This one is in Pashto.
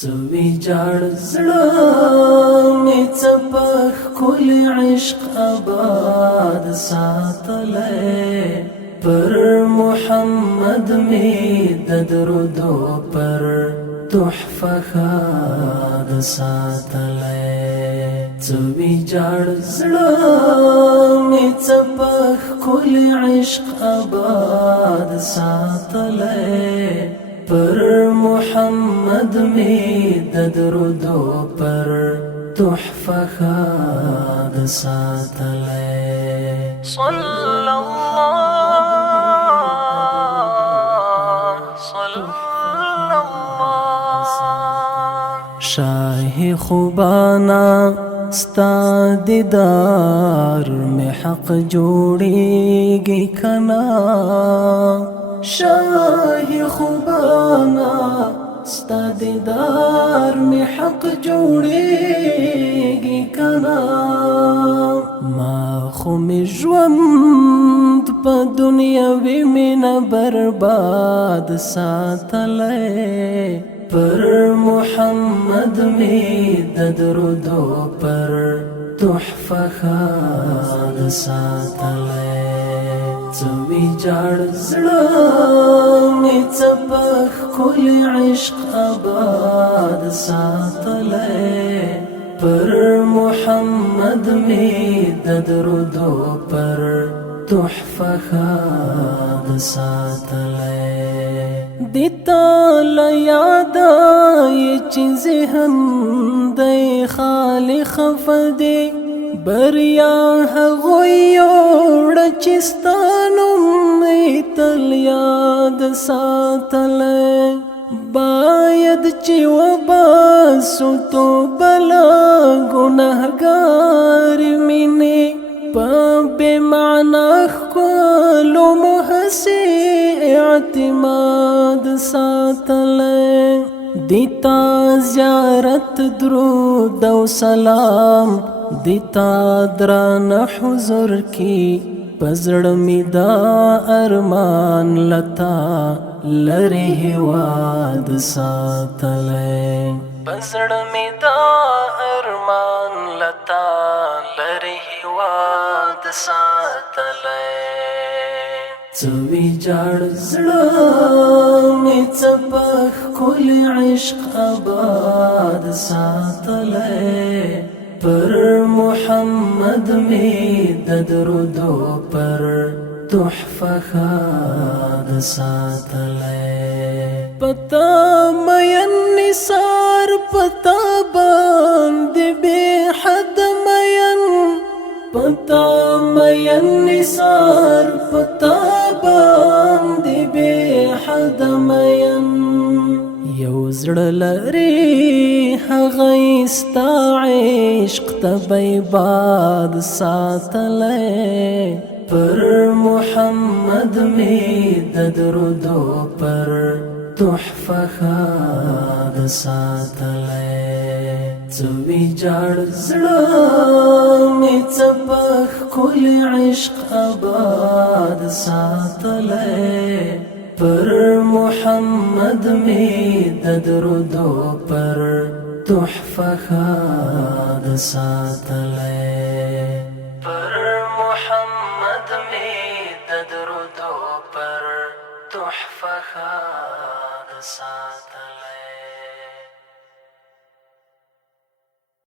څوی جاړ زړه مې څپخ کل عشق آباد ساتلی پر محمد می د درودو پر تحفه ښاد ساتلی څوی جاړ زړه مې څپخ کل عشق آباد ساتلی پر محمد می د درودو پر تحفه ښاد ساتلی صلی الله شاه خوبانا ستا دیدار میں حق جوړیږي کنا شاه خوبانا ستا دیدار میں حق جوړیږي کنا ما خو می ژوند په دنیاوي مینه برباد ساتلی پر محمد می د درودو پر تحفه ښاد ساتلی څوی جاړ زړه مې څپخ کل عشق آباد ساتلی پر محمد می د درودو پر تحفه ښاد ساتلی دیتا لیادای چې ذهن دی خالی خفدی بریا هغوی یوړه چې ستا نوم مې تل یاد ساتلی باید چې وباسو توبه له ګنهګار مینې په بې معنا ښکلو مو هسې اعتماد ساتلی دیتا زیارت درود او سلام دیتا درانه حضور کی پزړه می دا ارمان لتا لری هواد ساتلی پزړه می دا ارمان لتا لری هواد ساتلی څوی جاړ زړه مې څپخ کل عشق آباد ساتلی پر محمد می د درودو پر تحفه ښاد ساتلی پتا مین نثار پتا باندې بې حد مین پتا مین نثار پتا باندې بې حد مین یو زړه لري هغه ستا عشق ته باد ساتلی پر محمد می د درودو پر تحفه ښاد ساتلی څوی جاړ زړه مې څپخ کل عشق آباد ساتلی پر محمد می د درودو پر تحفه ښاد ساتلی پر محمد می د درودو پر تحفه ښاد ساتلی